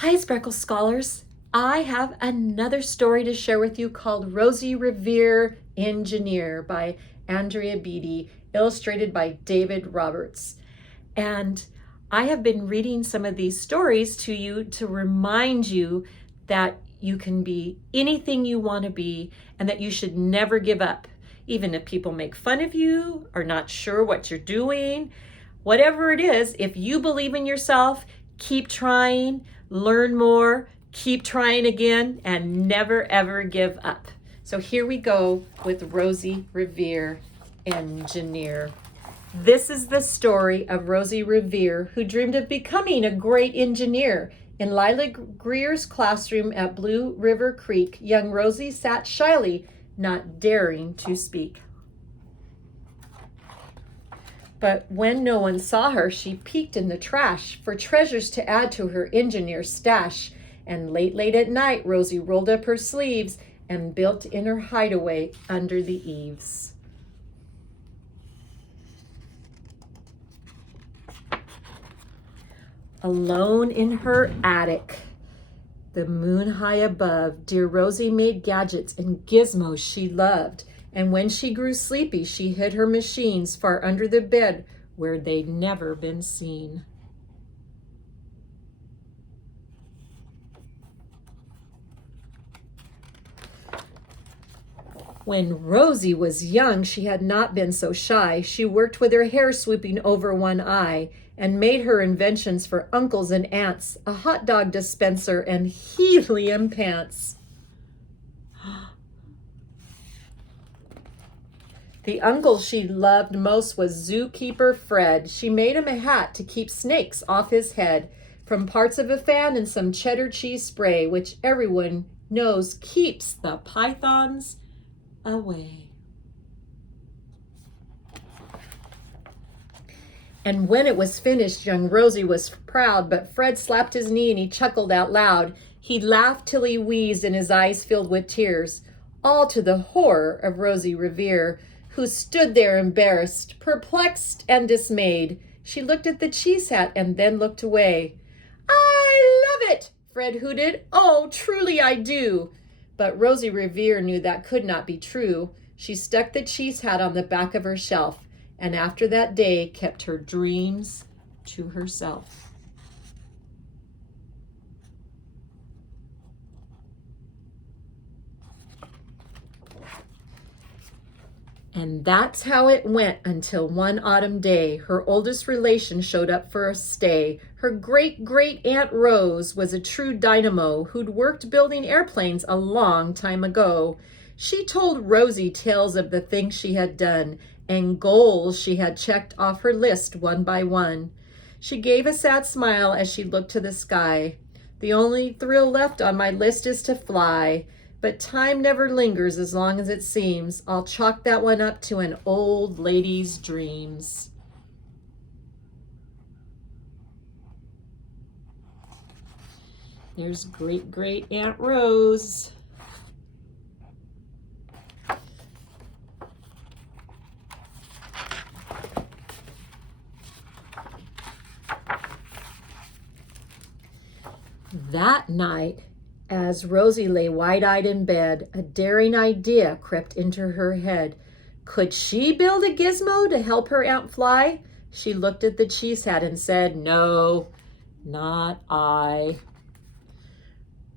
Hi, Sparkle Scholars. I have another story to share with you called Rosie Revere, Engineer by Andrea Beatty, illustrated by David Roberts. And I have been reading some of these stories to you to remind you that you can be anything you want to be and that you should never give up. Even if people make fun of you, are not sure what you're doing, whatever it is, if you believe in yourself, keep trying, learn more, keep trying again, and never ever give up. So here we go with Rosie Revere, Engineer. This is the story of Rosie Revere, who dreamed of becoming a great engineer. In Lila Greer's classroom at Blue River Creek, young Rosie sat shyly, not daring to speak. But when no one saw her, she peeked in the trash for treasures to add to her engineer stash. And late at night, Rosie rolled up her sleeves and built in her hideaway under the eaves. Alone in her attic, the moon high above, dear Rosie made gadgets and gizmos she loved. And when she grew sleepy, she hid her machines far under the bed where they'd never been seen. When Rosie was young, she had not been so shy. She worked with her hair swooping over one eye and made her inventions for uncles and aunts, a hot dog dispenser and helium pants. The uncle she loved most was zookeeper Fred. She made him a hat to keep snakes off his head from parts of a fan and some cheddar cheese spray, which everyone knows keeps the pythons away. And when it was finished, young Rosie was proud, but Fred slapped his knee and he chuckled out loud. He laughed till he wheezed and his eyes filled with tears, all to the horror of Rosie Revere, who stood there embarrassed, perplexed, and dismayed. She looked at the cheese hat and then looked away. "I love it," Fred hooted. "Oh, truly I do." But Rosie Revere knew that could not be true. She stuck the cheese hat on the back of her shelf, and after that day kept her dreams to herself. And that's how it went until one autumn day, her oldest relation showed up for a stay. Her great-great-aunt Rose was a true dynamo who'd worked building airplanes a long time ago. She told Rosie tales of the things she had done and goals she had checked off her list one by one. She gave a sad smile as she looked to the sky. "The only thrill left on my list is to fly. But time never lingers as long as it seems. I'll chalk that one up to an old lady's dreams." There's great-great-aunt Rose. That night, as Rosie lay wide-eyed in bed, a daring idea crept into her head. Could she build a gizmo to help her aunt fly? She looked at the cheese hat and said, "No, not I."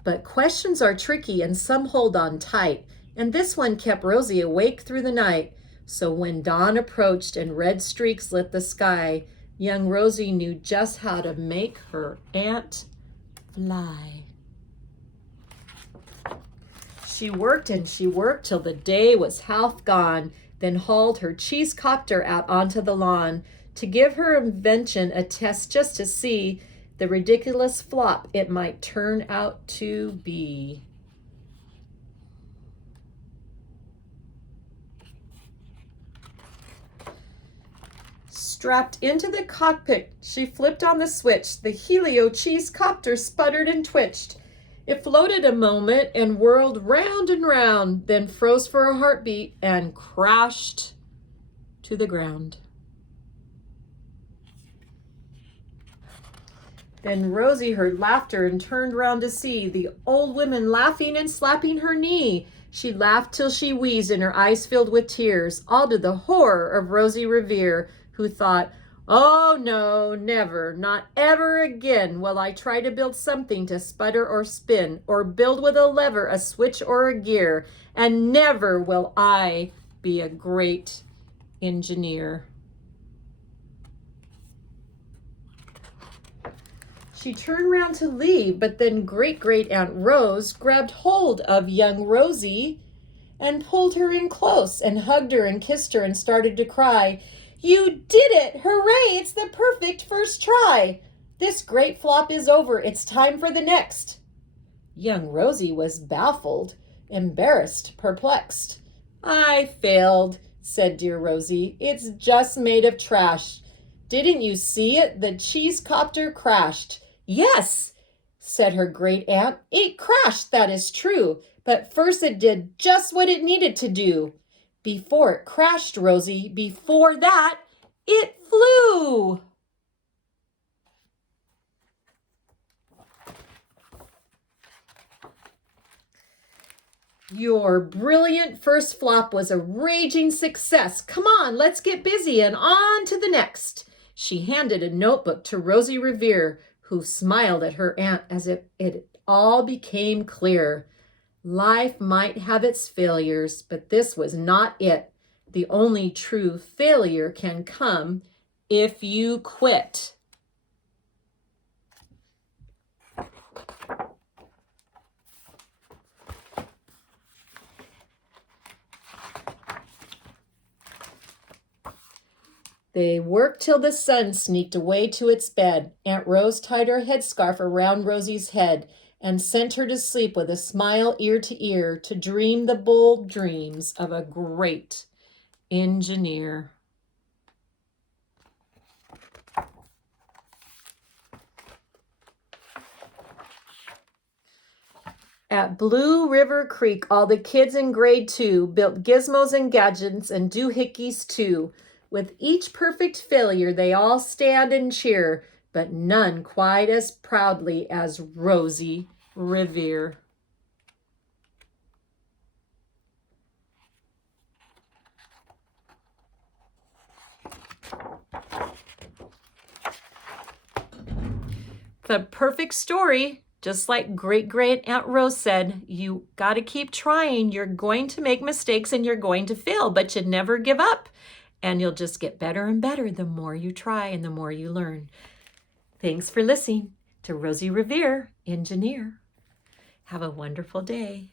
But questions are tricky and some hold on tight, and this one kept Rosie awake through the night. So when dawn approached and red streaks lit the sky, young Rosie knew just how to make her aunt fly. She worked and she worked till the day was half gone, then hauled her cheese copter out onto the lawn to give her invention a test just to see the ridiculous flop it might turn out to be. Strapped into the cockpit, she flipped on the switch. The helio cheese copter sputtered and twitched. It floated a moment and whirled round and round, then froze for a heartbeat and crashed to the ground. Then Rosie heard laughter and turned round to see the old woman laughing and slapping her knee. She laughed till she wheezed and her eyes filled with tears, all to the horror of Rosie Revere, who thought, "Oh no, never, not ever again will I try to build something to sputter or spin, or build with a lever, a switch, or a gear, and never will I be a great engineer." She turned round to leave, but then Great-Great-Aunt Rose grabbed hold of young Rosie and pulled her in close and hugged her and kissed her and started to cry. "You did it! Hooray! It's the perfect first try! This great flop is over. It's time for the next." Young Rosie was baffled, embarrassed, perplexed. "I failed," said dear Rosie. "It's just made of trash. Didn't you see it? The cheese copter crashed." "Yes," said her great aunt, "it crashed, that is true. But first it did just what it needed to do. Before it crashed, Rosie, before that, it flew." Your brilliant first flop was a raging success. Come on, let's get busy and on to the next. She handed a notebook to Rosie Revere, who smiled at her aunt as if it all became clear. Life might have its failures, but this was not it. The only true failure can come if you quit. They worked till the sun sneaked away to its bed. Aunt Rose tied her headscarf around Rosie's head and sent her to sleep with a smile ear to ear to dream the bold dreams of a great engineer. At Blue River Creek, all the kids in grade 2 built gizmos and gadgets and doohickeys too. With each perfect failure, they all stand and cheer, but none quite as proudly as Rosie Revere. The perfect story. Just like Great-Great-Aunt Rose said, you got to keep trying. You're going to make mistakes and you're going to fail, but you never give up. And you'll just get better and better the more you try and the more you learn. Thanks for listening to Rosie Revere, Engineer. Have a wonderful day.